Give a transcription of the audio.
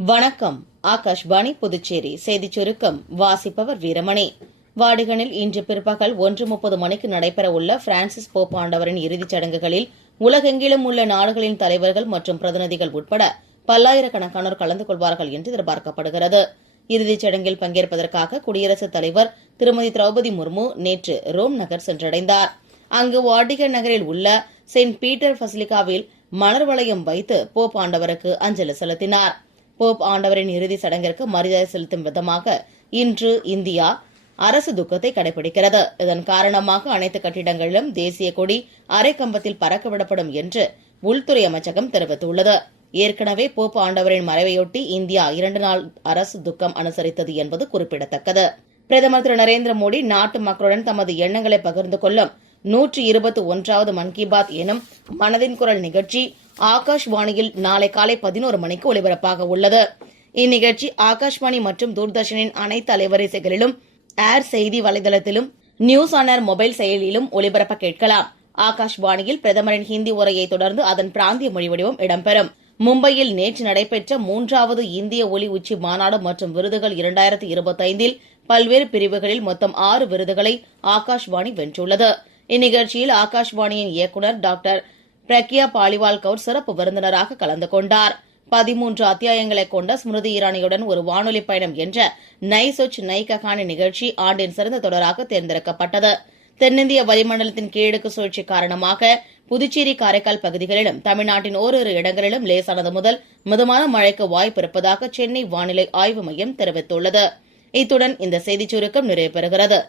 வணக்கம். ஆகாஷ்வாணி புதுச்சேரி செய்திச் சுருக்கம் வாசிப்பவர் வீரமணி. வாடிகனில் இன்று பிற்பகல் 1:30 மணிக்கு நடைபெறவுள்ள பிரான்சிஸ் போப் ஆண்டவரின் இறுதிச் சடங்குகளில் உலகெங்கிலும் உள்ள நாடுகளின் தலைவர்கள் மற்றும் பிரதிநிதிகள் உட்பட பல்லாயிரக்கணக்கானோர் கலந்து கொள்வார்கள் என்று எதிர்பார்க்கப்படுகிறது. இறுதிச் சடங்கில் பங்கேற்பதற்காக குடியரசுத் தலைவர் திருமதி திரௌபதி முர்மு நேற்று ரோம் நகர் சென்றடைந்தார். அங்கு வாடிகன் நகரில் உள்ள செயின்ட் பீட்டர் பசிலிகாவில் மலர் வளையம் வைத்து போப் ஆண்டவருக்கு அஞ்சலி செலுத்தினார். போப் ஆண்டவரின் இறுதி சடங்கிற்கு மரியாதை செலுத்தும் விதமாக இன்று இந்தியா அரசு துக்கத்தை கடைபிடிக்கிறது. இதன் காரணமாக அனைத்து கட்டிடங்களிலும் தேசிய கொடி அரைக்கம்பத்தில் பறக்கவிடப்படும் என்று உள்துறை அமைச்சகம் தெரிவித்துள்ளது. ஏற்கனவே போப் ஆண்டவரின் மறைவையொட்டி இந்தியா 2 நாள் அரசு துக்கம் அனுசரித்தது என்பது குறிப்பிடத்தக்கது. பிரதமர் திரு நரேந்திர மோடி நாட்டு மக்களுடன் தமது எண்ணங்களை பகிர்ந்து கொள்ளும் 121வது மன் கி பாத் எனும் மனதின் குரல் நிகழ்ச்சி ஆகாஷ்வாணியில் நாளை காலை 11 மணிக்கு ஒலிபரப்பாக உள்ளது. இந்நிகழ்ச்சி ஆகாஷ்வாணி மற்றும் தூர்தர்ஷனின் அனைத்து அலைவரிசைகளிலும், ஏர் செய்தி வலைதளத்திலும், நியூஸ் ஆன் ஏர் மொபைல் செயலியிலும் ஒலிபரப்ப கேட்கலாம். ஆகாஷ்வாணியில் பிரதமரின் ஹிந்தி உரையை தொடர்ந்து அதன் பிராந்திய மொழி வடிவம் இடம்பெறும். மும்பையில் நேற்று நடைபெற்ற 3வது இந்திய ஒலி உச்சி மாநாடு மற்றும் விருதுகள் 2025இல் பல்வேறு பிரிவுகளில் மொத்தம் 6 விருதுகளை ஆகாஷ்வாணி வென்றுள்ளது. இந்நிகழ்ச்சியில் ஆகாஷ்வாணியின் இயக்குநர் டாக்டர் பிரக்யா பாலிவால் கவுர் சிறப்பு விருந்தினராக கலந்து கொண்டார். 13 அத்தியாயங்களை கொண்ட ஸ்மிருதி இரானியுடன் ஒரு வானொலி பயணம் என்ற நை சொச் நை கஹானி நிகழ்ச்சி ஆண்டின் சிறந்த தொடராக தேர்ந்தெடுக்கப்பட்டது. தென்னிந்திய வளிமண்டலத்தின் கீழடுக்கு சுழற்சி காரணமாக புதுச்சேரி, காரைக்கால் பகுதிகளிலும் தமிழ்நாட்டின் ஓரிரு இடங்களிலும் லேசானது முதல் மிதமான மழைக்கு வாய்ப்பு இருப்பதாக சென்னை வானிலை ஆய்வு மையம் தெரிவித்துள்ளது. இத்துடன் இந்த செய்திச் சுருக்கம் நிறைவு பெறுகிறது.